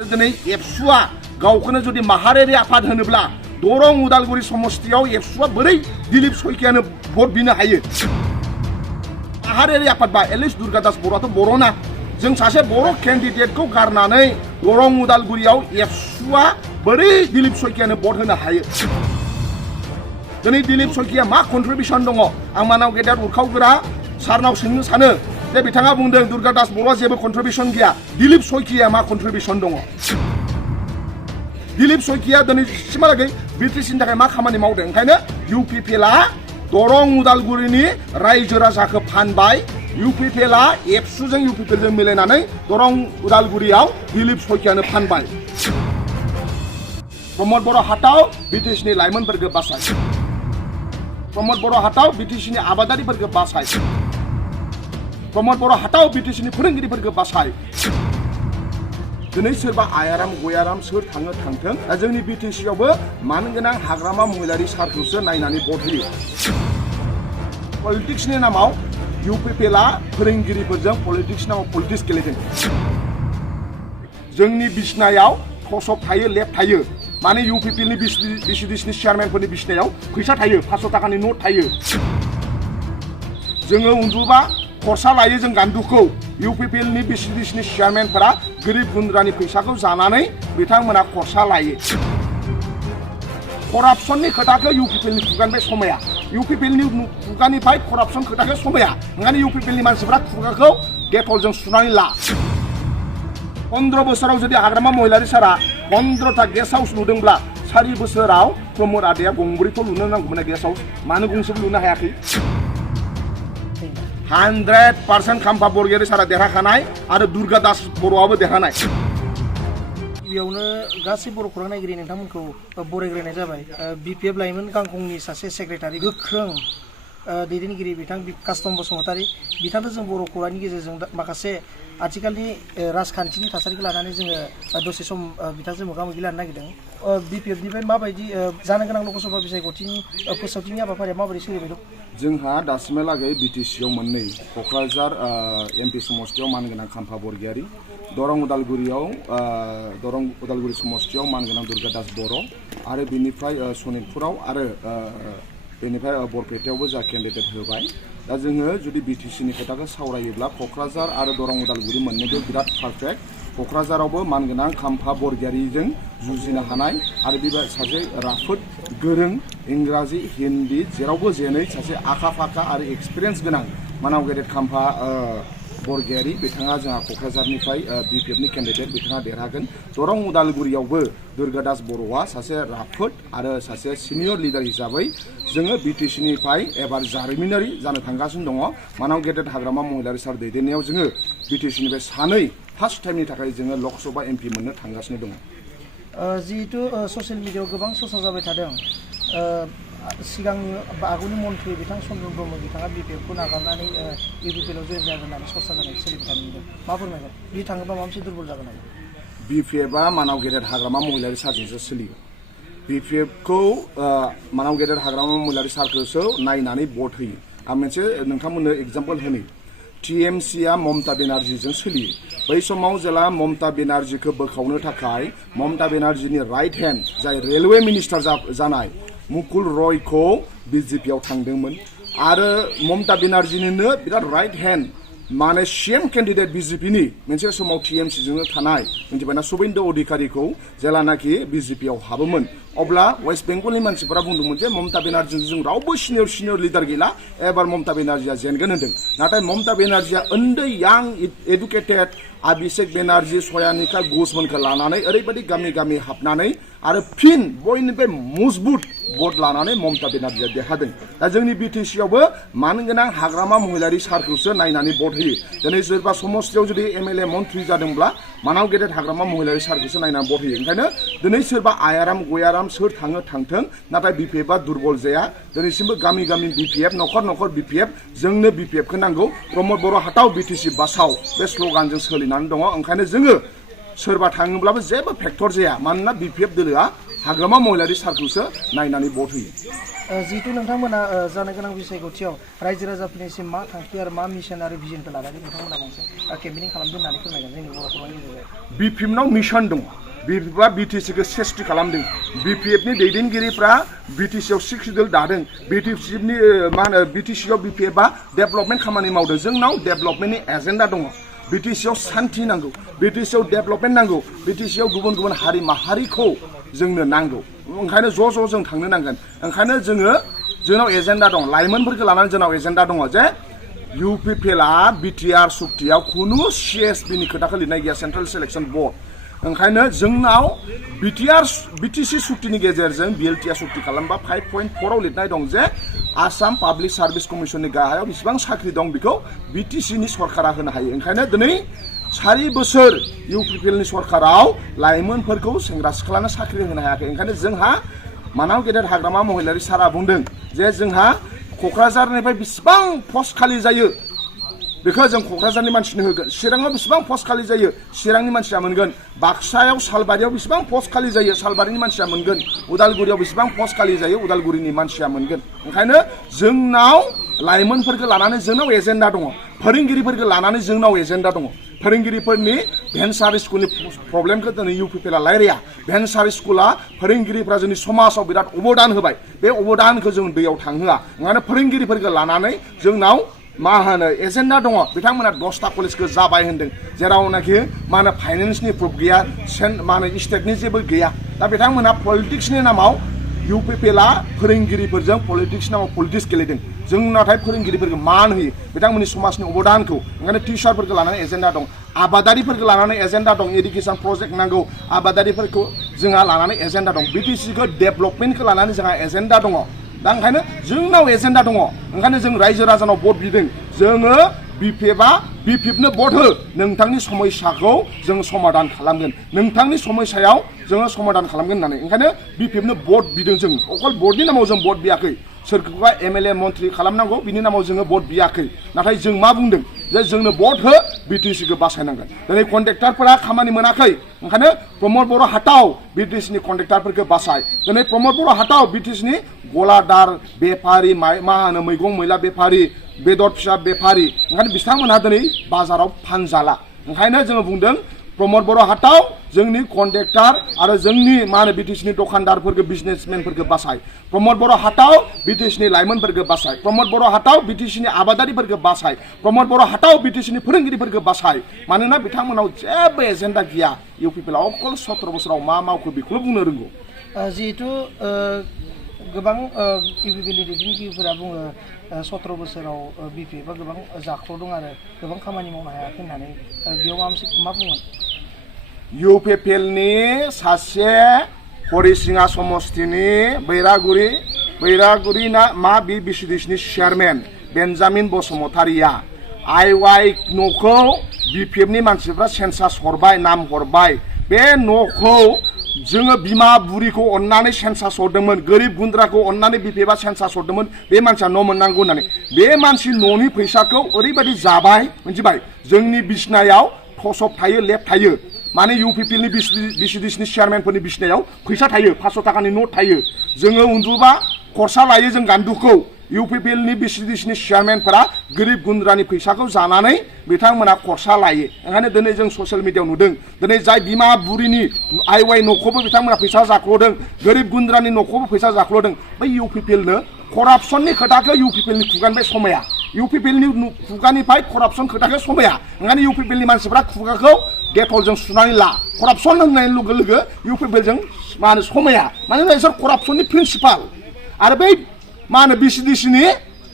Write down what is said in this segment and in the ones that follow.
दिनै एबसुआ गावखौनो जुदि माहारियारि आफाद होनोब्ला दरं उदालगुरि समस्तियाव एबसुआ बोरै दिलीप सयकियानो भट बिनो हायो माहारियारि आफाद बा एलिस दुर्गादास बर'आथ' बर'ना जों सासे बर' केन्डिडेटखौ गारनानै दरं उदालगुरियाव एबसुआ बोरै दिलीप सयकियानो भट होनो हायो दिनै दिलीप सयकिया मा कन्ट्रिबिउसन दङ आं मानाव गेदेर उरखावग्रा सारनाव सोंनो सानो जे बिथाङा बुंदों दुर्गादास बर'आ जेबो कन्ट्रिबिउसन गैया दिलीप सयकिया मा कन्ट्रिबिउसन दङ दिलीप सयकिया दिनैसिमहालागै बिटिसिनि थाखाय मा खामानि मावदों ओंखायनो इउपिपिएलआ दरं उदालगुरिनि रायजो राजाखौ फानबाय इउपिपिएलआ एबसुजों इउपिपिएलजों मिलायनानै दरं उदालगुरियाव दिलीप सयकियानो फानबाय प्रमद बर' हाटाव बिटिसिनि लाइमोनफोरखौ बासाय प्रमद बर' हाटाव बिटिसिनि आबादारिफोरखौ बासाय प्रमद बर' हाटाव बिटिसिनि फोरोंगिरिफोरखौ बासाय दिनै सोरबा आयाराम गयाराम सोर थाङो थांथों दा जोंनि बिटिसियावबो मानगोनां हाग्रामा महिलारि सारखौसो नायनानै भट होयो पलिटिक्सनि नामाव इउपिपिएलआ फोरोंगिरिफोरजों पलिटिक्सनि नामाव पलिटिक्स गेलेदों जोंनि बिसनायाव थसब थायो लेब थायो माने इउपिपिएलनि बिसिडिसिनि चेयारमेनफोरनि बिसनायाव फैसा थायो 500 थाखानि नट थायो जोङो उन्दुबा खरसा लायो जों गान्दुखौ इउपिपिएलनि बिसिडिसिनि चेयारमेनफोरा गोरिब गुन्द्रानि फैसाखौ जानानै बिथांमोना खरसा लायो करापसननि खोथाखौ इउपिपिएलनि खुगानिफ्राय समाया इउपिपिएलनि खुगानिफ्राय करापसन खोथाखौ समाया ओंखायनो इउपिपिएलनि मानसिफ्रा खुगाखौ डेटलजों सुनानै ला 15 बोसोराव जुदि हाग्रामा महिलारि सारा 15टा गेस्ट हाउस लुदोंब्ला 4 बोसोराव प्रमद आदाया गंब्रैखौ लुनो नांगौमोन गेस्ट हाउस मानो गंसेबो लुनो हायाखै 100% खाम्फा बरगयारि सारा देरहाखानाय आरो दुर्गादास बर'आबो देरहानाय बेयावनो गासै बर' खौरां नायगिरि नोंथांमोनखौ बरायग्रोनाय जाबाय बिपिएफ लाइमोन गांखंनि सासे सेक्रेटारि गोख्रों दैदेनगिरि बिथां कास्टम बसुमतारी बिथांजों जों बर' खौरांनि गेजेरजों माखासे आथिखालनि राजखान्थिनि थासारिखौ लानानै जोङो दसे सम बिथांजों मोगा-मोगि लानो नागिरदों बिपिएफनिफ्राय माबायदि जानो गोनां लकसभा बिसायख'थिनि फोसावथिनि हाबाफारिया माबोरै सोलिबाय दं जोंहा दासिमहालागै बिटिसियाव मोननै क'क्राझार एमपि समस्तियाव मानगोनां खाम्फा बरगयारि दरं उदालगुरि समस्तियाव मानगोनां दुर्गादास बर' आरो बेनिफ्राय सनितपुराव आरो बेनिफ्राय बरपेटायावबो जा केन्डिडेट होबाय दा जोङो जुदि बिटिसिनि खोथाखौ सावरायोब्ला क'क्राझार आरो दरं उदालगुरि मोननैबो बिराद पारफेक्ट क'क्राझारावबो मानगोनां खाम्फा बरगयारिजों जुजिनो हानाय आरो बेबो सासे राफोद गोरों इंराजि हिन्दी जेरावबो जेनै सासे आखा फाखा आरो एक्सपिरियेन्स गोनां मानाव गेदेर खाम्फा बरगयारि बिथाङा जोंहा क'क्राझारनिफ्राय बिपिएफनि केन्डिडेट बिथाङा देरहागोन दरं उदालगुरियावबो दुर्गादास बर'आ सासे राफोद आरो सासे सिनियर लिडार हिसाबै जोङो बिटिसिनिफ्राय एबार जारिमिनारि जानो थांगासिनो दङ मानाव गेदेर हाग्रामा महिलारि सार दैदेननायाव जोङो बिटिसिनिफ्राय सानै फार्स्ट टाइमनि थाखाय जोङो लकसभा एमपि मोननो थांगासिनो दङ जिहेतु ससियेल मिडियायाव गोबां चर्चा जाबाय थादों सिगांनि आगुनि मन्थ्रि बिथां चन्द्र ब्रह्म बिथाङा बिपिएफखौ नागारनानै इउपिपिएलआव जयेन जागोन होननानै चर्चा जानाय सोलिबाय थानो मोनदों मा फोरमायगोन बि थाङोबा माबा मोनसे दुर्बल जागोन नामा बिपिएफआ मानाव गेदेर हाग्रामा महिलारि सारजोंसो सोलियो बिपिएफखौ मानाव गेदेर हाग्रामा महिलारि सारखौसो नायनानै भट होयो आं मोनसे नोंथांमोननो एग्जाम्पल होनि टिएमसिआ ममता बेनार्जीजों सोलियो बै समाव जेला ममता बेनार्जीखौ बोखावनो थाखाय ममता बेनार्जीनि राइट हेन्ड जाय रेलवे मिनिस्टार जानाय मुकुल रयखौ बिजेपिआव थांदोंमोन आरो ममता बेनार्जीनिनो बिराद राइट हेन्ड माने सीएम केन्डिडेट बिजेपिनि मोनसे समाव टिएमसिजोंनो थानाय मिथिबायना शुभेन्दु अधिकारीखौ जेलानाखि बिजेपिआव हाबोमोन अब्ला वेस्ट बेंगलनि मानसिफोरा बुंदोंमोन जे ममता बेनार्जीजों जों रावबो सिनियर लिडार गैला एबार ममता बेनार्जीआ जेनगोन होनदों नाथाय ममता बेनार्जीआ उन्दै यां एडुकेटेड अभिषेक बेनार्जी सयानिका घोषमोनखौ लानानै ओरैबायदि गामि गामि हाबनानै आरो फिन बयनिफ्राय मजबुत भट लानानै ममता बेनार्जीआ देरहादों दा जोंनि बिटिसियावबो मानगोनां हाग्रामा महिलारि सारखौसो नायनानै भट होयो दिनै सोरबा समस्तियाव जुदि एमएलए मन्थ्रि जादोंब्ला मानाव गेदेर हाग्रामा महिलारि सारखौसो नायनानै भट होयो ओंखायनो दिनै सोरबा आयाराम गयाराम सोर थाङो थांथों नाथाय बिपिएफआ दुर्बल जाया दिनैसिमबो गामि गामि बिपिएफ न'खर बिपिएफ जोंनो बिपिएफखौ नांगौ प्रमद बर' हाटाव बिटिसि बासाव बे स्ल'गानजों सोलिनानै दङ ओंखायनो जोङो सोरबा थाङोब्लाबो जेबो फेक्टर जाया मानोना बिपिएफ दोलोआ हाग्रामा महिलारि सार्कलसो नायनानै भट होयो जिहेतु नोंथांमोना जानो गोनां बिसायख'थियाव रायजो राजाफोरनिसिम मा थांखि आरो मा मिशन आरो भिजनखौ लानानै नोंथांमोना मोनसे केम्पेनिं खालामदों होननानै फोरमायगोन जोंनि बर' खौरांनि गेजेरजों BPF-नाव मिशन दङ BPF-आ BTC-खौ सेस्टि खालामदों BPF-नि दैदेनगिरिफ्रा BTC-आव 6 दोल दादों BTC-नि मा होनो BTC-आव BPF-आ डेभेलपमेन्ट खामानि मावदों जोंनाव डेभेलपमेन्टनि एजेन्डा दङ BTC-आव सान्थि नांगौ BTC-आव डेभेलपमेन्ट नांगौ BTC-आव गुबुन गुबुन हारि माहारिखौ जोंनो नांगौ ओंखायनो ज' जों थांनो नांगोन ओंखायनो जोंनाव एजेन्डा दं लाइमोनफोरखौ लानानै जोंनाव एजेन्डा दङ जे UPPL-आ BTR सुक्तियाव खुनु CSB-नि खोथाखौ लिरनाय गैया सेन्ट्रेल सिलेक्सन बर्ड ओंखायनो जोंनाव BTC सुक्तिनि गेजेरजों BLT-आ सुक्ति खालामबा 5.4-आव लिरनाय दं जे आसाम पाब्लिक सार्भिस कमिसननि गाहायाव बेसेबां साख्रि दं बेखौ BTC-नि सरकारा होनो हायो ओंखायनो दिनै 4 बोसोर UPPL-नि सरकाराव लाइमोनफोरखौ सेंग्रा सिख्लानो साख्रि होनो हायाखै ओंखायनो जोंहा मानाव गेदेर हाग्रामा महिलारि सारा बुंदों जे जोंहा क'क्राझारनिफ्राय बेसेबां पस्ट खालि जायो बेखौ जों क'क्राझारनि मानसिनो होगोन चिराङाव बेसेबां पस्ट खालि जायो चिरांनि मानसिया मोनगोन बाक्सायाव सालबारियाव बेसेबां पस्ट खालि जायो सालबारिनि मानसिया मोनगोन उदालगुरियाव बेसेबां पस्ट खालि जायो उदालगुरिनि मानसिया मोनगोन ओंखायनो जोंनाव लाइमोनफोरखौ लानानै जोंनाव एजेन्डा दङ फोरोंगिरिफोरखौ लानानै जोंनाव एजेन्डा दङ फोरोंगिरिफोरनि भेन्सार स्कुलनि प्रब्लेमखौ दिनै UPPL-आ रायलाया भेन्सार स्कुला फोरोंगिरिफ्रा जोंनि समाजाव बिराद अबदान होबाय बे अबदानखौ जों दैयाव थांहोआ ओंखायनो फोरोंगिरिफोरखौ लानानै जोंनाव मा होनो एजेन्डा दङ बिथांमोना 10टा कलेजखौ जाबाय होनदों जेरावनाखि मा होनो फाइनेन्सनि प्रुफ गैया मा होनो स्टेटनि जेबो गैया दा बिथांमोना पलिटिक्सनि नामाव UPPL-आ फोरोंगिरिफोरजों पलिटिक्सनि नामाव पलिटिक्स गेलेदों जों नाथाय फोरोंगिरिफोरखौ मान होयो बिथांमोननि समाजनि अबदानखौ ओंखायनो टिचारफोरखौ लानानै एजेन्डा दं आबादारिफोरखौ लानानै एजेन्डा दं इरिगेसन प्रजेक्ट नांगौ आबादारिफोरखौ जोंहा लानानै एजेन्डा दं BTC-खौ डेभेलपमेन्टखौ लानानै जोंहा एजेन्डा दङ दा ओंखायनो जोंनाव एजेन्डा दङ ओंखायनो जों रायजो राजानाव भट बिदों जोङो BPF-नो भट हो नोंथांनि समस्याखौ जों समाधान खालामगोन नोंथांनि समस्यायाव जोङो समाधान खालामगोन होननानै ओंखायनो BPF-नो भट बिदों जों अकल भटनि नामाव जों भट बियाखै सोरखौबा MLA मन्थ्रि खालामनांगौ बिनि नामाव जोङो भट बियाखै नाथाय जों मा बुंदों जे जोंनो भट हो BTC-खौ बासायनांगोन दिनै कन्ट्रेक्टरफोरा खामानि मोनाखै ओंखायनो प्रमद बर' हाटाव BTC-नि कन्ट्रेक्टरफोरखौ बासाय दिनै प्रमद बर' हाटाव BTC-नि गलादार बेफारि मा होनो मैगं मैला बेफारि बेदर फिसा बेफारि ओंखायनो बिथांमोनहा दिनै बाजाराव फानजाला ओंखायनो जोङो बुंदों प्रमद बर' हाटाव जोंनि कन्ट्रेक्टर आरो जोंनि मा होनो BTC-नि दखानदारफोरखौ बिजनेसमेनफोरखौ बासाय प्रमद बर' हाटाव BTC-नि लाइमोनफोरखौ बासाय प्रमद बर' हाटाव BTC-नि आबादारिफोरखौ बासाय प्रमद बर' हाटाव BTC-नि फोरोंगिरिफोरखौ बासाय मानोना बिथांमोनाव जेबो एजेन्डा गैया UPPL-आ अकल 17 बोसोराव मा मावखो बेखौल' बुंनो रोंगौ जिहेतु गोबां UPPL-नि दैदेनगिरिफोरा बुङो 17 बोसोराव BPF-आ गोबां जाख्ल'दों आरो गोबां खामानि मावनो हायाखै होननानै बेयाव मा बुंगोन UPPL-नि सासे हरिसिङा समस्तिनि बैरागुरि मा BCDC-नि चेयारमेन बेन्जामिन बसुमतारिया IY न'खौ BPF-नि मानसिफ्रा सेन्सास हरबाय नाम हरबाय बे न'खौ जोङो बिमा बुरिखौ अननानै सेन्सास हरदोंमोन गोरिब गुन्द्राखौ अननानै BPF-आ सेन्सास हरदोंमन बे मानसिया न' मोननांगौ होननानै बे मानसि न'नि फैसाखौ ओरैबायदि जाबाय मिथिबाय जोंनि बिसनायाव थसब थायो लेप थायो माने UPPL-नि BCDC-नि चेयारमेनफोरनि बिसनायाव फैसा थायो 500 थाखानि नट थायो जोङो उन्दुबा खरसा लायो जों गान्दुखौ UPPL-नि BCDC-नि चेयारमेनफोरा गोरिब गुन्द्रानि फैसाखौ जानानै बिथांमोना खरसा लायो ओंखायनो दिनै जों ससियेल मिडियायाव नुदों दिनै जाय बिमा बुरिनि IY न'खौबो बिथांमोना फैसा जाख्ल'दों गोरिब गुन्द्रानि न'खौबो फैसा जाख्ल'दों बै UPPL-नो करापसननि खोथाखौ UPPL-नि खुगानिफ्राय समाया UPPL-नि खुगानिफ्राय करापसन खोथाखौ समाया ओंखायनो UPPL-नि मानसिफ्रा खुगाखौ डेटलजों सुनानै ला करापसन होननाय लोगो लोगो UPPL-जों मा होनो समाया मानोना बिसोर करापसननि प्रिन्सिपाल आरो बै मा होनो BCDC-नि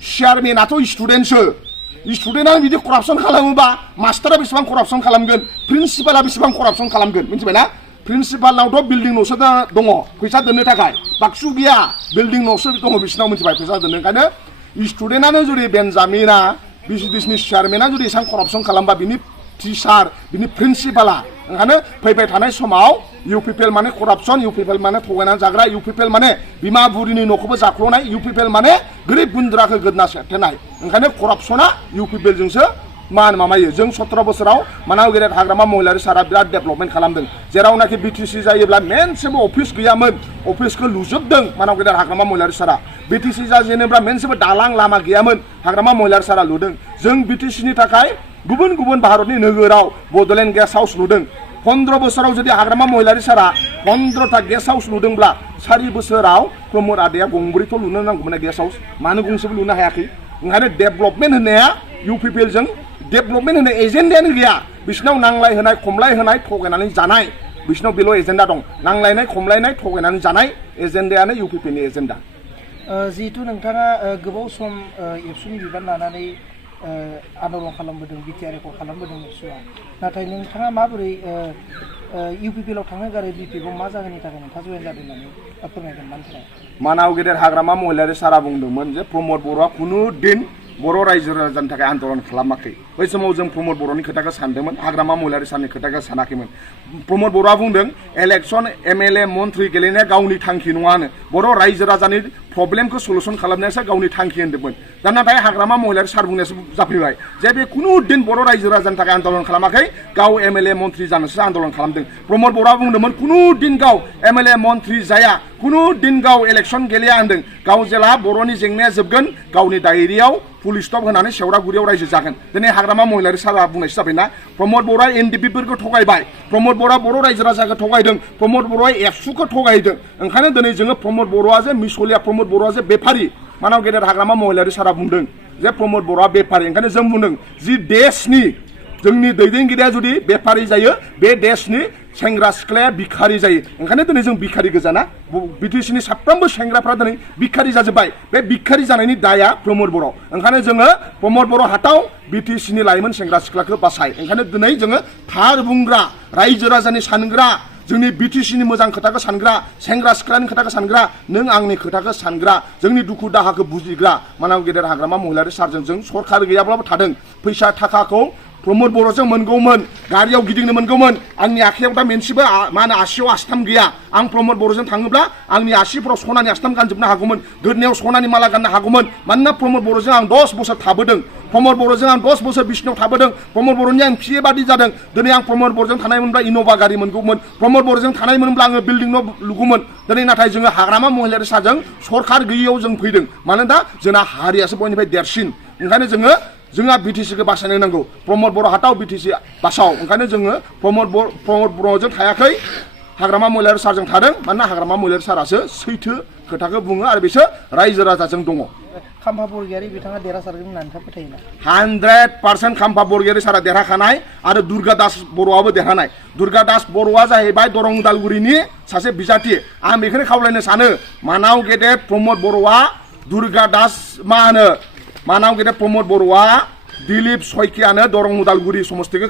चेयारमेनाथ' स्टुडेन्टआ बिदि करापसन खालामोबा मास्टारा बेसेबां करापसन खालामगोन प्रिन्सिपाला बेसेबां करापसन खालामगोन मिथिबायना प्रिन्सिपालनावथ' बिल्डिं न'सो दङ फैसा दोननो थाखाय बाक्सु गैया बिल्डिं न'सो दङ बिसिनाव मिथिबाय फैसा दोननो ओंखायनो स्टुडेन्टआनो जुदि बेन्जामिना BCDC-नि चेयारमेना जुदि एसेबां करापसन खालामबा बिनि टिचार बिनि प्रिन्सिपाला ओंखायनो फैबाय थानाय समाव UPPL माने करापसन UPPL माने थगायनानै जाग्रा UPPL माने बिमा बुरिनि न'खौबो जाख्ल'नाय UPPL माने गोरिब गुन्द्राखौ गोदना सेरथेनाय ओंखायनो करापसना UPPL-जोंसो मान मामायो जों 17 बोसोराव मानाव गेदेर हाग्रामा महिलारि सारा बिराद डेभलपमेन्ट खालामदों जेरावनाखि बिटिसि जायोब्ला मोनसेबो अफिस गैयामोन अफिसखौ लुजोबदों मानाव गेदेर हाग्रामा महिलारि सारा बिटिसि जाजेनोब्ला मोनसेबो दालां लामा गैयामोन हाग्रामा महिलारि सारा लुदों जों बिटिसिनि थाखाय गुबुन गुबुन भारतनि नोगोराव बडलेण्ड गेस्ट हाउस लुदों 15 बोसोराव जुदि हाग्रामा महिलारि सारा 15टा गेस्ट हाउस लुदोंब्ला 4 बोसोराव प्रमोद आदैया गंब्रैथ' लुनो नांगौमोन गेस्ट हाउस मानो गंसेबो लुनो हायाखै ओंखायनो डेभलपमेन्ट होनाया UPPL जों डेभलपमेन्ट होनाय एजेन्डायानो गैया बिसिनाव नांलाय होनाय खमलाय होनाय थगायनानै जानाय बिसिनाव बेल' एजेन्डा दं नांलायनाय खमलायनाय थगायनानै जानाय एजेन्डायानो UPPLनि एजेन्डा जिहेतु नोंथाङा गोबाव सम एबसुनि बिबान लानानै आन्दलन खालामबोदों बिटिआरखौ खालामबोदों एबसुआ नाथाय नोंथाङा माबोरै UPPL आव थांनो गारै BPF आव मा जाहोननि थाखाय नोंथाङा जयेन जादों होननानै फोरमायगोन मानसिफ्रा मानाव गेदेर हाग्रामा महिलारि सारा बुंदोंमोन जे प्रमोद बर'आ खुनु दिन बर' रायजो राजानि थाखाय आन्दलन खालामाखै बै समाव जों प्रमोद बर'नि खोथाखौ सानदोंमोन हाग्रामा महिलारि सारनि खोथाखौ सानाखैमोन प्रमोद बर'आ बुंदों इलेक्सन MLA मन्थ्रि गेलेनाया गावनि थांखि नङानो बर' रायजो राजानि प्रब्लेमखौ सलुसन खालामनायासो गावनि थांखि होन्दोंमोन दा नाथाय हाग्रामा महिलारि सार बुंनायासो जाफैबाय जे बे खुनु दिन बर' रायजो राजानि थाखाय आन्दलन खालामाखै गाव MLA मन्थ्रि जानोसो आन्दलन खालामदों प्रमोद बर'आ बुंदोंमोन खुनु दिन गाव MLA मन्थ्रि जाया खुनु दिन गाव इलेक्सन गेलेया होन्दों गाव जेला बर'नि जेंनाया जोबगोन गावनि डायरियाव पुलिस स्टप होनानै सेवरागुरियाव रायजो जागोन दिनै हाग्रामा महिलारि सारा बुंनायसो जाबायना प्रमोद बर'आ NDPफोरखौ थगायबाय प्रमोद बर'आ बर' रायजो राजाखौ थगायदों प्रमोद बर'आ एबसुखौ थगायदों ओंखायनो दिनै जोङो प्रमोद बर'आ जे मिसलिया प्रमोद बर'आ जे बेफारि मानाव गेदेर हाग्रामा महिलारि सारा बुंदों जे प्रमोद बर'आ बेफारि ओंखायनो जों बुंदों जि देशनि जोंनि दैदेनगिरिया जुदि बेफारि जायो बे देशनि सेंग्रा सिख्लाया भिखारि जायो ओंखायनो दिनै जों भिखारि गोजाना बिटिसिनि साफ्रोमबो सेंग्राफ्रा दिनै भिखारि जाजोब्बाय बे भिखारि जानायनि दाया प्रमोद बर' ओंखायनो जोङो प्रमोद बर' हाथाव बिटिसिनि लाइमोन सेंग्रा सिख्लाखौ बासाय ओंखायनो दिनै जोङो थार बुंग्रा रायजो राजानि सानग्रा जोंनि बिटिसिनि मोजां खोथाखौ सानग्रा सेंग्रा सिख्लानि खोथाखौ सानग्रा नों आंनि खोथाखौ सानग्रा जोंनि दुखु दाहाखौ बुजिग्रा मानाव गेदेर हाग्रामा महिलारि सारजों जों सरखार गैयाब्लाबो थादों फैसा थाखाखौ प्रमोद बर'जों मोनगौमोन गारियाव गिदिंनो मोनगौमोन आंनि आखायाव दा मोनसेबो मा होनो आसियाव आस्थाम गैया आं प्रमोद बर'जों थाङोब्ला आंनि आसिफोराव सनानि आस्थाम गानजोबनो हागौमोन गोदोनायाव सनानि माला गाननो हागौमोन मानोना प्रमोद बर'जों आं 10 बोसोर थाबोदों प्रमोद बर'जों आं 10 बोसोर बिसिनाव थाबोदों प्रमोद बर'नि आं पिए बादि जादों दिनै आं प्रमोद बर'जों थानाय मोनब्ला इन'भा गारि मोनगौमोन प्रमोद बर'जों थानाय मोनब्ला आङो बिल्डिं न' लुगौमोन दिनै नाथाय जोङो हाग्रामा महिलारि सारजों सरखार गैयियाव जों फैदों मानोना जोंना हारियासो बयनिफ्राय देरसिन ओंखायनो जोंहा बिटिसिखौ बासायनो नांगौ प्रमोद बर' हाथाव बिटिसि बासाव ओंखायनो जोङो प्रमोद बर'जों थायाखै हाग्रामा महिलारि सारजों थादों मानोना हाग्रामा महिलारि सारासो सैथो खोथाखौ बुङो आरो बिसोर रायजो राजाजों दङ खाम्फा बरगयारि बिथाङा देरहासारगोन होननानै नोंथाङा फोथायोना 100% खाम्फा बरगयारि सारा देरहाखानाय आरो दुर्गा दास बर'आबो देरहानाय दुर्गा दास बर'आ जाहैबाय दरं उदालगुरिनि सासे बिजाथि आं बेखौनो खावलायनो सानो मानाव गेदेर प्रमोद बर'आ दुर्गा दास मा होनो मानाव गेदेर प्रमोद बर'आ दिलीप सयकियानो दरं उदालगुरि समस्तिखौ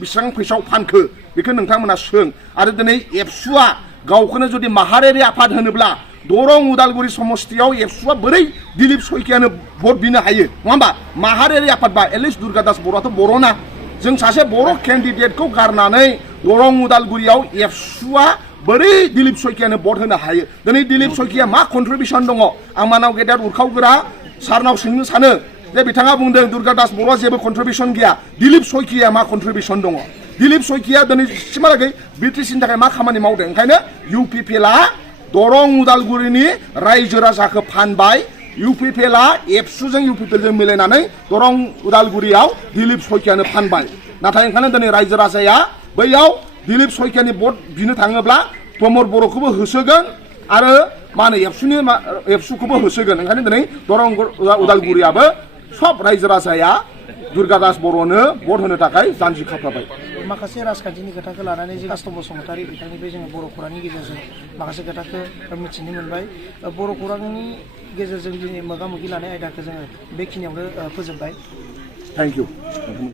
बेसेबां फैसायाव फानखो बेखौ नोंथांमोना सों आरो दिनै एबसुआ गावखौनो जुदि माहारियारि आफाद होनोब्ला दरं उदालगुरि समस्तियाव एबसुआ बोरै दिलीप सयकियानो भट बिनो हायो नङा होमबा माहारियारि आफादबा एटलिस्ट दुर्गा दास बर'आथ' बर'ना जों सासे बर' केन्डिडेटखौ गारनानै दरं उदालगुरियाव एबसुआ बोरै दिलीप सयकियानो भट होनो हायो दिनै दिलीप सयकिया मा कन्ट्रिबिउसन दङ आं मानाव गेदेर उरखावग्रा सारनाव सोंनो सानो जे बिथाङा बुंदों दुर्गा दास बर'आ जेबो कन्ट्रिबिउसन गैया दिलीप सयकिया मा कन्ट्रिबिउसन दङ दिलीप सयकिया दिनैसिमहालागै बिटिसिनि थाखाय मा खामानि मावदों ओंखायनो UPPLआ दरं उदालगुरिनि रायजो राजाखौ फानबाय UPPLआ एबसुजों UPPLजों मिलायनानै दरं उदालगुरियाव दिलीप सयकियानो फानबाय नाथाय ओंखायनो दिनै रायजो राजाया बैयाव दिलीप सयकियानि भट बिनो थाङोब्ला प्रमोद बर'खौबो होसोगोन आरो मा होनो एबसुखौबो होसोगोन ओंखायनो दिनै दरं उदालगुरियाबो सब रायजो राजाया दुर्गा दास बर'नो भट होनो थाखाय जानजि खाफ्राबाय माखासे राजखान्थिनि खोथाखौ लानानै जों कास्टम बसुमतारी बिथांनिफ्राय जोङो बर' खौरांनि गेजेरजों माखासे खोथाखौ मिथिनो मोनबाय बर' खौरांनि गेजेरजों दिनै मोगा मोगि लानाय आयदाखौ जोङो बेखिनियावनो फोजोबबाय थेंक इउ